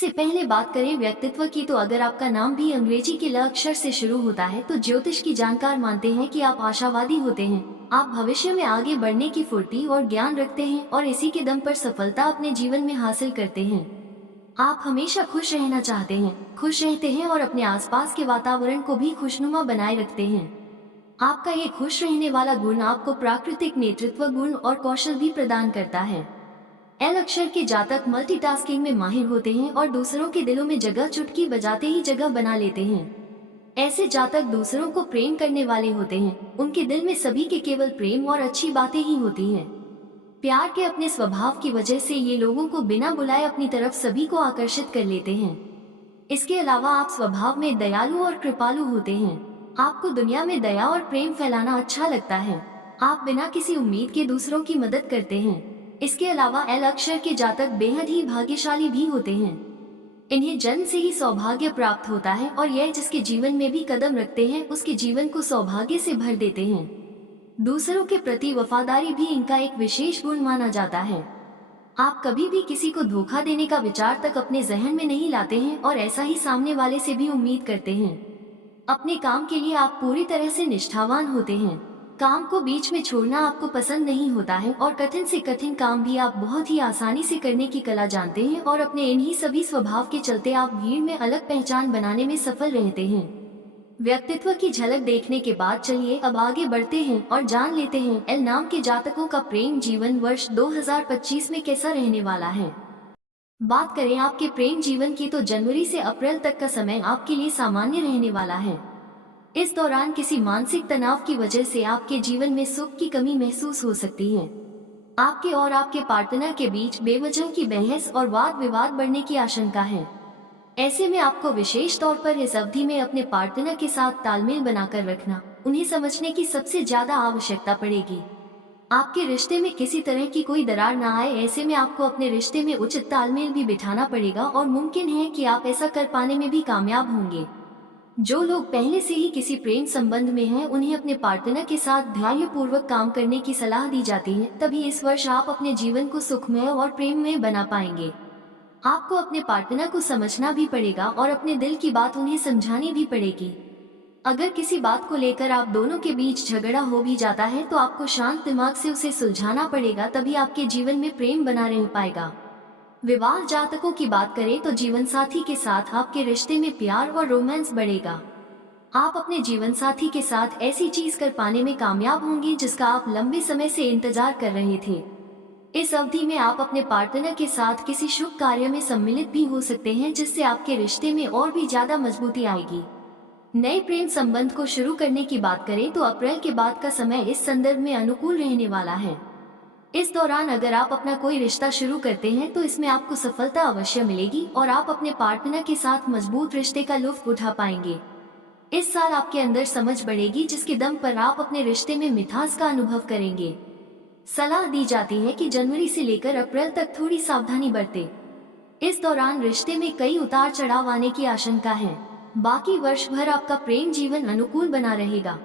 से पहले बात करें व्यक्तित्व की, तो अगर आपका नाम भी अंग्रेजी के ल अक्षर से शुरू होता है तो ज्योतिष की जानकार मानते हैं कि आप आशावादी होते हैं। आप भविष्य में आगे बढ़ने की फुर्ती और ज्ञान रखते हैं और इसी के दम पर सफलता अपने जीवन में हासिल करते हैं। आप हमेशा खुश रहना चाहते हैं, खुश रहते हैं और अपने आसपास के वातावरण को भी खुशनुमा बनाए रखते हैं। आपका ये खुश रहने वाला गुण आपको प्राकृतिक नेतृत्व गुण और कौशल भी प्रदान करता है। एल अक्षर के जातक मल्टीटास्किंग में माहिर होते हैं और दूसरों के दिलों में जगह चुटकी बजाते ही जगह बना लेते हैं। ऐसे जातक दूसरों को प्रेम करने वाले होते हैं। उनके दिल में सभी के केवल प्रेम और अच्छी बातें ही होती हैं। प्यार के अपने स्वभाव की वजह से ये लोगों को बिना बुलाए अपनी तरफ सभी को आकर्षित कर लेते हैं। इसके अलावा आप स्वभाव में दयालु और कृपालु होते हैं। आपको दुनिया में दया और प्रेम फैलाना अच्छा लगता है। आप बिना किसी उम्मीद के दूसरों की मदद करते हैं। इसके अलावा एल अक्षर के जातक बेहद ही भाग्यशाली भी होते हैं। इन्हें जन्म से ही सौभाग्य प्राप्त होता है और यह जिसके जीवन में भी कदम रखते हैं उसके जीवन को सौभाग्य से भर देते हैं। दूसरों के प्रति वफादारी भी इनका एक विशेष गुण माना जाता है। आप कभी भी किसी को धोखा देने का विचार तक अपने जहन में नहीं लाते हैं और ऐसा ही सामने वाले से भी उम्मीद करते हैं। अपने काम के लिए आप पूरी तरह से निष्ठावान होते हैं। काम को बीच में छोड़ना आपको पसंद नहीं होता है और कठिन से कठिन काम भी आप बहुत ही आसानी से करने की कला जानते हैं और अपने इन्हीं सभी स्वभाव के चलते आप भीड़ में अलग पहचान बनाने में सफल रहते हैं। व्यक्तित्व की झलक देखने के बाद चलिए अब आगे बढ़ते हैं और जान लेते हैं एल नाम के जातकों का प्रेम जीवन वर्ष 2025 में कैसा रहने वाला है। बात करें आपके प्रेम जीवन की, तो जनवरी से अप्रैल तक का समय आपके लिए सामान्य रहने वाला है। इस दौरान किसी मानसिक तनाव की वजह से आपके जीवन में सुख की कमी महसूस हो सकती है। आपके और आपके पार्टनर के बीच बेवजह की बहस और वाद विवाद बढ़ने की आशंका है। ऐसे में आपको विशेष तौर पर इस अवधि में अपने पार्टनर के साथ तालमेल बनाकर रखना, उन्हें समझने की सबसे ज्यादा आवश्यकता पड़ेगी। आपके रिश्ते में किसी तरह की कोई दरार न आए, ऐसे में आपको अपने रिश्ते में उचित तालमेल भी बिठाना पड़ेगा और मुमकिन है कि आप ऐसा कर पाने में भी कामयाब होंगे। जो लोग पहले से ही किसी प्रेम संबंध में हैं, उन्हें अपने पार्टनर के साथ धैर्यपूर्वक काम करने की सलाह दी जाती है, तभी इस वर्ष आप अपने जीवन को सुखमय और प्रेममय बना पाएंगे। आपको अपने पार्टनर को समझना भी पड़ेगा और अपने दिल की बात उन्हें समझानी भी पड़ेगी। अगर किसी बात को लेकर आप दोनों के बीच झगड़ा हो भी जाता है तो आपको शांत दिमाग से उसे सुलझाना पड़ेगा, तभी आपके जीवन में प्रेम बना रह पाएगा। विवाह जातकों की बात करें तो जीवन साथी के साथ आपके रिश्ते में प्यार और रोमांस बढ़ेगा। आप अपने जीवन साथी के साथ ऐसी चीज कर पाने में कामयाब होंगे जिसका आप लंबे समय से इंतजार कर रहे थे। इस अवधि में आप अपने पार्टनर के साथ किसी शुभ कार्य में सम्मिलित भी हो सकते हैं, जिससे आपके रिश्ते में और भी ज्यादा मजबूती आएगी। नए प्रेम संबंध को शुरू करने की बात करें तो अप्रैल के बाद का समय इस संदर्भ में अनुकूल रहने वाला है। इस दौरान अगर आप अपना कोई रिश्ता शुरू करते हैं तो इसमें आपको सफलता अवश्य मिलेगी और आप अपने पार्टनर के साथ मजबूत रिश्ते का लुत्फ उठा पाएंगे। इस साल आपके अंदर समझ बढ़ेगी, जिसके दम पर आप अपने रिश्ते में मिठास का अनुभव करेंगे। सलाह दी जाती है कि जनवरी से लेकर अप्रैल तक थोड़ी सावधानी बरतें। इस दौरान रिश्ते में कई उतार चढ़ाव आने की आशंका है। बाकी वर्ष भर आपका प्रेम जीवन अनुकूल बना रहेगा।